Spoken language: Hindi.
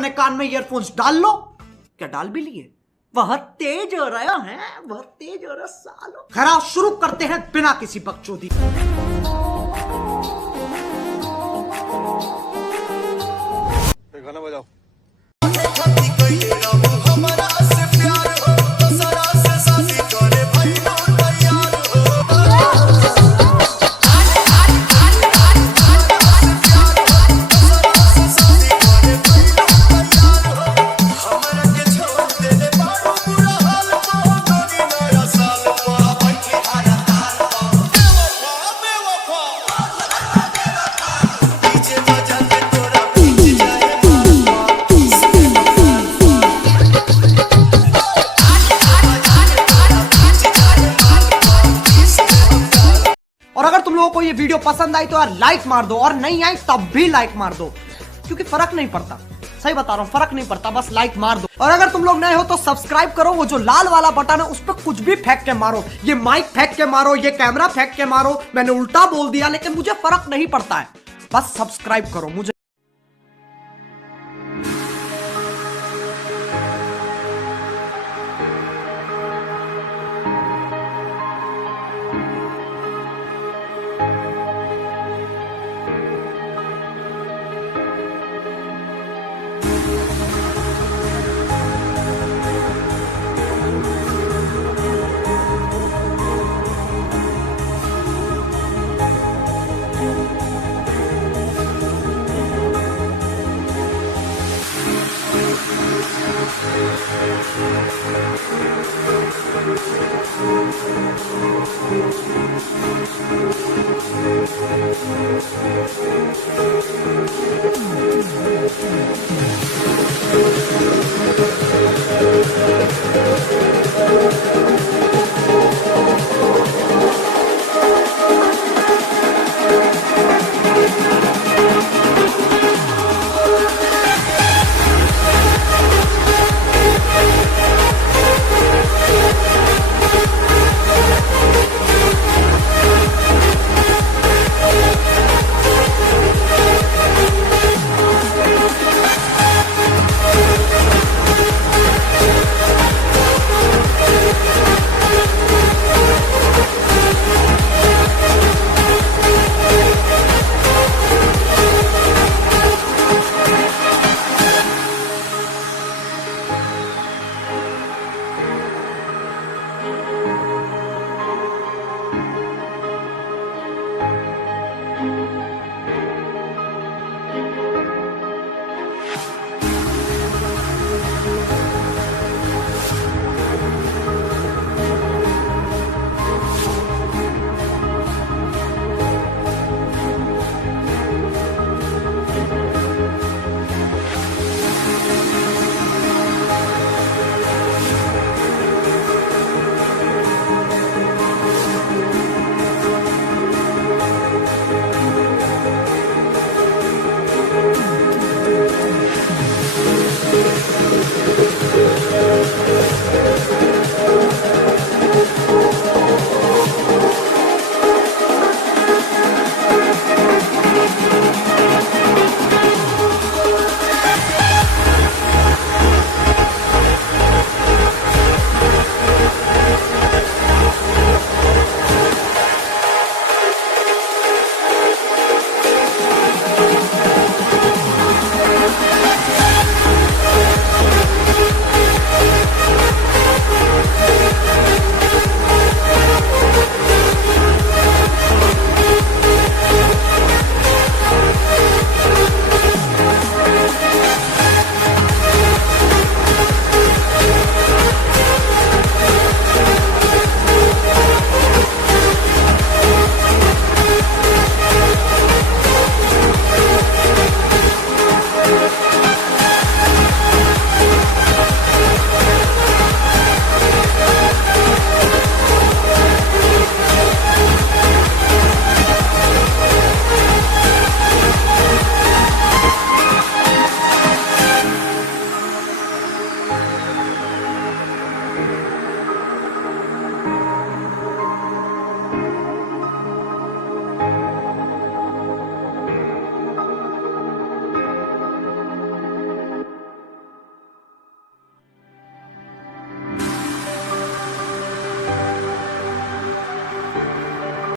अपने कान में ईयरफोन्स डाल लो। क्या डाल भी लिए? वह तेज हो रहा है, वह तेज हो रहा सालो। खैर शुरू करते हैं बिना किसी बकचोदी। गाना बजाओ। और अगर तुम लोगों को ये वीडियो पसंद आई तो यार लाइक मार दो, और नहीं आई तब भी लाइक मार दो, क्योंकि फर्क नहीं पड़ता। सही बता रहा हूँ, फर्क नहीं पड़ता, बस लाइक मार दो। और अगर तुम लोग नए हो तो सब्सक्राइब करो, वो जो लाल वाला बटन है उस पर कुछ भी फेंक के मारो, ये माइक फेंक के मारो, ये कैमरा फेंक के मारो। मैंने उल्टा बोल दिया लेकिन मुझे फर्क नहीं पड़ता है, बस सब्सक्राइब करो मुझे।